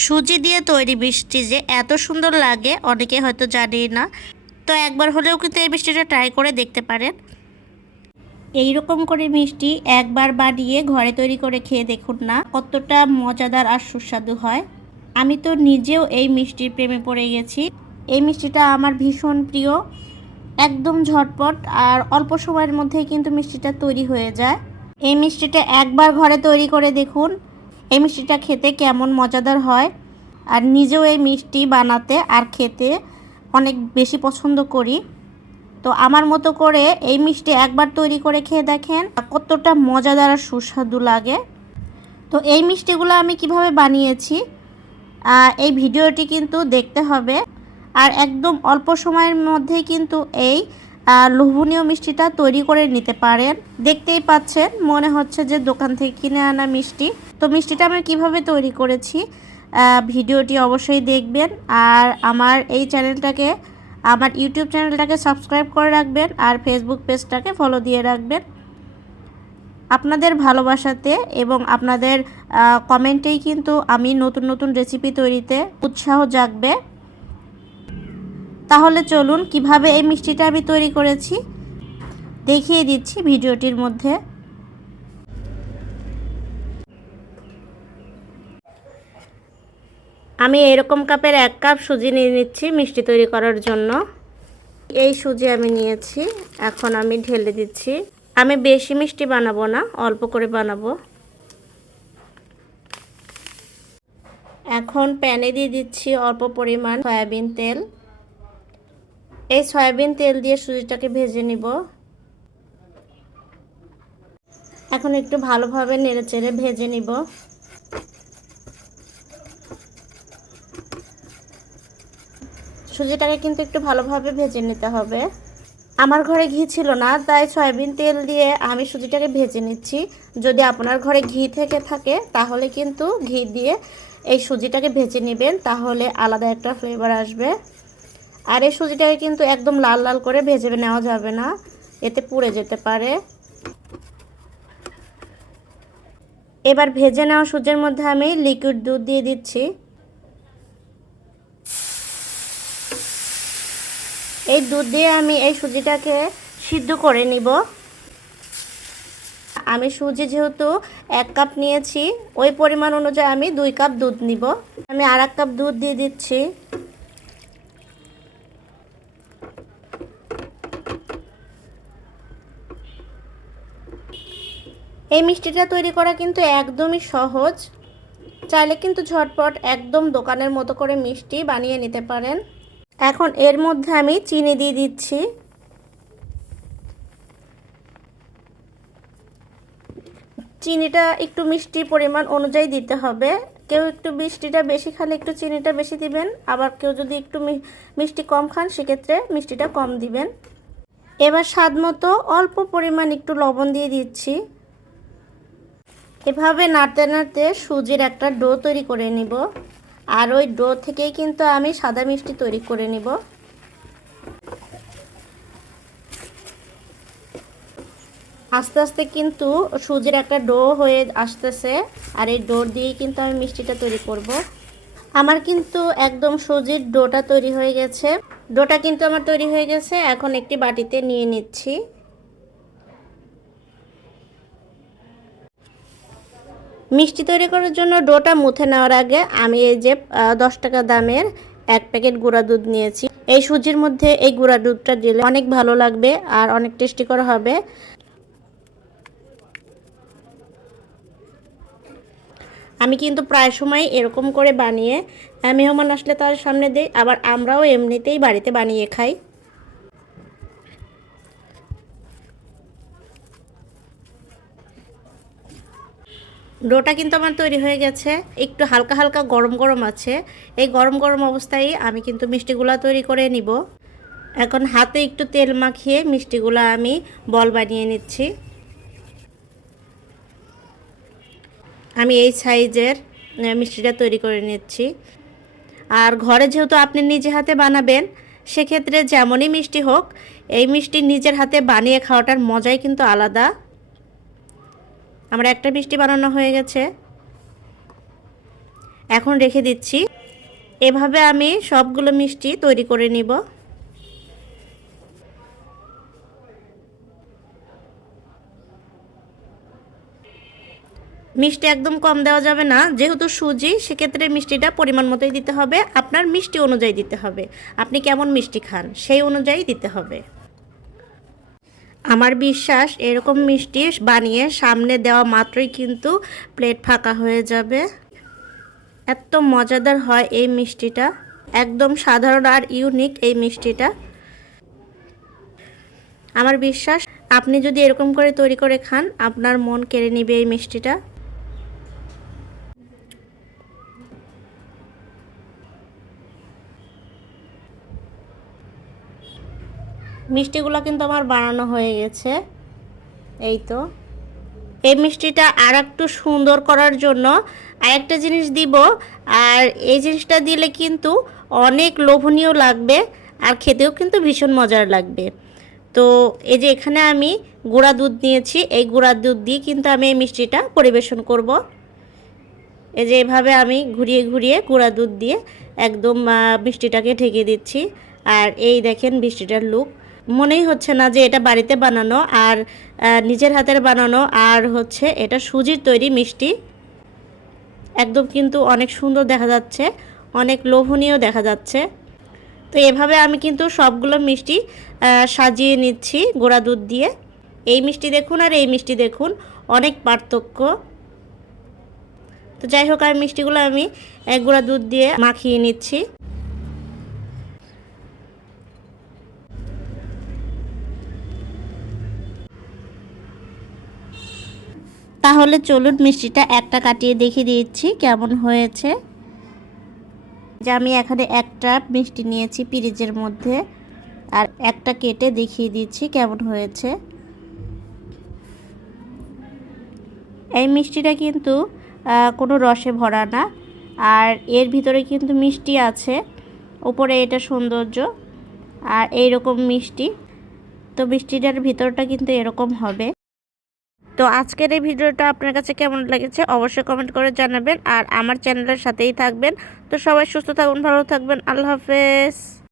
সুজি দিয়ে তৈরি মিষ্টি যে এত সুন্দর লাগে অনেকে হয়তো জানেই না। তো একবার হলেও কিন্তু এই মিষ্টিটা ট্রাই করে দেখতে পারেন। এই রকম করে মিষ্টি একবার বানিয়ে ঘরে তৈরি করে খেয়ে দেখুন না, কতটা মজাদার আর সুস্বাদু হয়। আমি তো নিজেও এই মিষ্টির প্রেমে পড়ে গেছি। এই মিষ্টিটা আমার ভীষণ প্রিয়। একদম ঝটপট আর অল্প সময়ের মধ্যেই কিন্তু মিষ্টিটা তৈরি হয়ে যায়। এই মিষ্টিটা একবার ঘরে তৈরি করে দেখুন, এই মিষ্টিটা খেতে কেমন মজাদার হয়। আর নিজেও এই মিষ্টি বানাতে আর খেতে অনেক বেশি পছন্দ করি। তো আমার মতো করে এই মিষ্টি একবার তৈরি করে খেয়ে দেখেন কতটা মজাদার আর সুস্বাদু লাগে। তো এই মিষ্টিগুলো আমি কিভাবে বানিয়েছি এই ভিডিওটি কিন্তু দেখতে হবে। আর একদম অল্প সময়ের মধ্যেই কিন্তু এই লোভনীয় মিষ্টিটা তৈরি করে নিতে পারেন। দেখতেই পাচ্ছেন মনে হচ্ছে যে দোকান থেকে কিনে আনা মিষ্টি। তো মিষ্টিটা আমি কিভাবে তৈরি করেছি ভিডিওটি অবশ্যই দেখবেন। আর আমার এই চ্যানেলটাকে, আমার ইউটিউব চ্যানেলটাকে সাবস্ক্রাইব করে রাখবেন আর ফেসবুক পেজটাকে ফলো দিয়ে রাখবেন। আপনাদের ভালোবাসাতে এবং আপনাদের কমেন্টেই কিন্তু আমি নতুন নতুন রেসিপি তৈরিতে উৎসাহ জাগবে। তাহলে চলুন কিভাবে এই মিষ্টিটা আমি তৈরি করেছি দেখিয়ে দিচ্ছি ভিডিওটির মধ্যে। আমি এরকম কাপের 1 কাপ সুজি নিয়ে নিচ্ছি মিষ্টি তৈরি করার জন্য। এই সুজি আমি নিয়েছি, এখন আমি ঢেলে দিচ্ছি। আমি বেশি মিষ্টি বানাবো না, অল্প করে বানাবো। এখন প্যানে দিয়ে দিচ্ছি অল্প পরিমাণ সয়াবিন তেল। এই সয়াবিন তেল দিয়ে সুজিটাকে ভেজে নিব। এখন একটু ভালোভাবে নেড়েচেড়ে ভেজে নিব। সুজিটাকে কিন্তু একটু ভালোভাবে ভেজে নিতে হবে। আমার ঘরে ঘি ছিল না, তাই সয়াবিন তেল দিয়ে আমি সুজিটাকে ভেজে নিচ্ছি। যদি আপনার ঘরে ঘি থেকে থাকে তাহলে কিন্তু ঘি দিয়ে এই সুজিটাকে ভেজে নেবেন, তাহলে আলাদা একটা ফ্লেভার আসবে। আর এই সুজিটাকে কিন্তু একদম লাল লাল করে ভেজে নেওয়া যাবে না, এতে পুড়ে যেতে পারে। এবার ভেজে নেওয়া সুজির মধ্যে আমি লিকুইড দুধ দিয়ে দিচ্ছি। এই দুধ দিয়ে আমি এই সুজিটাকে সিদ্ধ করে নিব। আমি সুজি যেহেতু 1 কাপ নিয়েছি, ওই পরিমাণ অনুযায়ী আমি 2 কাপ দুধ নিব। আমি আর 1 কাপ দুধ দিয়ে দিচ্ছি। এই মিষ্টিটা তৈরি করা কিন্তু একদমই সহজ। চাইলে কিন্তু ঝটপট একদম দোকানের মতো করে মিষ্টি বানিয়ে নিতে পারেন। এখন এর মধ্যে আমি চিনি দিয়ে দিচ্ছি। চিনিটা একটু মিষ্টির পরিমাণ অনুযায়ী দিতে হবে। কেউ একটু মিষ্টিটা বেশি খালে একটু চিনিটা বেশি দিবেন, আবার কেউ যদি একটু মিষ্টি কম খান সেক্ষেত্রে মিষ্টিটা কম দিবেন। এবার স্বাদ মতো অল্প পরিমাণ একটু লবণ দিয়ে দিচ্ছি। এভাবে নাড়তে নাড়তে সুজির একটা ডো তৈরি করে নিব। আর ওই ডো থেকেই কিন্তু আমি সাদা মিষ্টি তৈরি করে নিব। আস্তে আস্তে কিন্তু সুজির একটা ডো হয়ে আসতেছে, আর এই ডো দিয়েই কিন্তু আমি মিষ্টিটা তৈরি করব। আমার কিন্তু একদম সুজির ডোটা তৈরি হয়ে গেছে। ডোটা কিন্তু আমার তৈরি হয়ে গেছে। এখন একটি বাটিতে নিয়ে নিচ্ছি। মিষ্টি তৈরি করার জন্য ডোটা মুথে নেওয়ার আগে আমি এই যে 10 টাকা দামের 1 প্যাকেট গুঁড়া দুধ নিয়েছি। এই সুজির মধ্যে এই গুঁড়া দুধটা দিলে অনেক ভালো লাগবে আর অনেক টেস্টিকর হবে। আমি কিন্তু প্রায় সময় এরকম করে বানিয়ে মেহমান আসলে তার সামনে দিই, আবার আমরাও এমনিতেই বাড়িতে বানিয়ে খাই। ডোটা কিন্তু আমার তৈরি হয়ে গেছে। একটু হালকা হালকা গরম গরম আছে। এই গরম গরম অবস্থায় আমি কিন্তু মিষ্টিগুলা তৈরি করে নিব। এখন হাতে একটু তেল মাখিয়ে মিষ্টিগুলা আমি বল বানিয়ে নিচ্ছি। আমি এই সাইজের মিষ্টিটা তৈরি করে নিচ্ছি। আর ঘরে যেহেতু আপনি নিজে হাতে বানাবেন, সেক্ষেত্রে যেমনই মিষ্টি হোক, এই মিষ্টি নিজের হাতে বানিয়ে খাওয়াটার মজাই কিন্তু আলাদা। আমার একটা মিষ্টি বানানো হয়ে গেছে। এখন রেখে দিচ্ছি। এভাবে আমি সবগুলো মিষ্টি তৈরি করে নিব। মিষ্টি একদম কম দেওয়া যাবে না, যেহেতু সুজি সেক্ষেত্রে মিষ্টিটা পরিমাণ মতোই দিতে হবে, আপনার মিষ্টি অনুযায়ী দিতে হবে, আপনি কেমন মিষ্টি খান সেই অনুযায়ী দিতে হবে। আমার বিশ্বাস এরকম মিষ্টি বানিয়ে সামনে দেওয়া মাত্রই কিন্তু প্লেট ফাঁকা হয়ে যাবে। এত মজাদার হয় এই মিষ্টিটা, একদম সাধারণ আর ইউনিক এই মিষ্টিটা। আমার বিশ্বাস আপনি যদি এরকম করে তৈরি করে খান আপনার মন কেড়ে নেবে এই মিষ্টিটা। মিষ্টিগুলো কিন্তু আমার বানানো হয়ে গেছে। এই তো এই মিষ্টিটা আর একটু সুন্দর করার জন্য আরেকটা জিনিস দিব, আর এই জিনিসটা দিলে কিন্তু অনেক লোভনীয় লাগবে আর খেতেও কিন্তু ভীষণ মজার লাগবে। তো এই যে এখানে আমি গুঁড়া দুধ নিয়েছি, এই গুঁড়া দুধ দিয়ে কিন্তু আমি এই মিষ্টিটা পরিবেশন করব। এই যে এভাবে আমি ঘুরিয়ে ঘুরিয়ে গুঁড়া দুধ দিয়ে একদম মিষ্টিটাকে ঢেকে দিচ্ছি। আর এই দেখেন মিষ্টিটার লুক, মনেই হচ্ছে না যে এটা বাড়িতে বানানো আর নিজের হাতের বানানো, আর হচ্ছে এটা সুজির তৈরি মিষ্টি। একদম কিন্তু অনেক সুন্দর দেখা যাচ্ছে, অনেক লোভনীয় দেখা যাচ্ছে। তো এভাবে আমি কিন্তু সবগুলো মিষ্টি সাজিয়ে নিচ্ছি গুঁড়া দুধ দিয়ে। এই মিষ্টি দেখুন আর এই মিষ্টি দেখুন, অনেক পার্থক্য। তো যাই হোক আমি মিষ্টিগুলো আমি গুঁড়া দুধ দিয়ে মাখিয়ে নিচ্ছি। তাহলে চলুন মিষ্টিটা একটা কাটিয়ে দেখিয়ে দিচ্ছি কেমন হয়েছে। যে আমি এখানে একটা মিষ্টি নিয়েছি পিরিজের মধ্যে, আর একটা কেটে দেখিয়ে দিচ্ছি কেমন হয়েছে। এই মিষ্টিটা কিন্তু কোনো রসে ভরা না, আর এর ভিতরে কিন্তু মিষ্টি আছে, উপরে এটা সৌন্দর্য আর এইরকম মিষ্টি। তো মিষ্টিটার ভিতরটা কিন্তু এরকম হবে। তো আজকের এই ভিডিওটা আপনার কাছে কেমন লেগেছে অবশ্যই কমেন্ট করে জানাবেন, আর আমার চ্যানেলের সাথেই থাকবেন। তো সবাই সুস্থ থাকুন, ভালো থাকবেন, আল্লাহ হাফেজ।